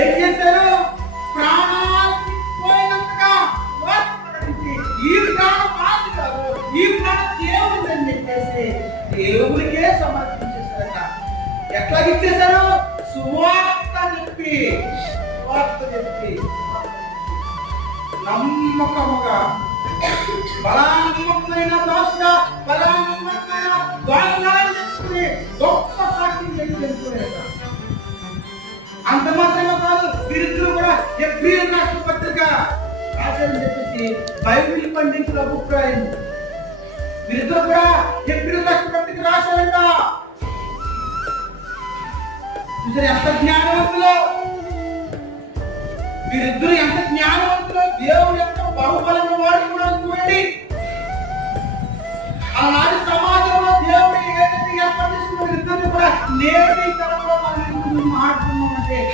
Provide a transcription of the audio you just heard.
ఏం చేశారు? ప్రాణానికి పోయినంతగా వార్త ప్రకటించి ఈ ప్రాణం మాది కాదు, ఈ ప్రాణం దేవుడు అని చెప్పేసి దేవునికే సమర్పించేశారట. ఎట్లా ఇచ్చేశారు? సువార్త చెప్పి నమ్మకముగా బలాత్మకమైన దోషగా బలాత్మకమైన దోషాలు చెప్పుకుని గొప్ప సాక్షి చెప్పుకునేట. అంత మాత్రమే కాదు, వీరిద్దరూ కూడా ఎబ్రియన్ రాష్ట్ర పత్రిక రాశారని చెప్పేసి బైబిల్ పండితుల అభిప్రాయం. వీరిద్దరూ కూడా ఎబ్రియన్ రాష్ట్ర పత్రిక రాశారంట. చూసారు ఎంత జ్ఞానవంతులు వీరిద్దరు, ఎంత జ్ఞానవంతులు. దేవుడు ఎంత బహుబలంగా వాడుకోవడానికి ఆనాటి సమాజంలో దేవుడు ఏదైతే ఏర్పాటు చేసుకున్న వీరిద్దరిని కూడా నేటి తరంలో మనం మాట్లాడుతున్నామంటే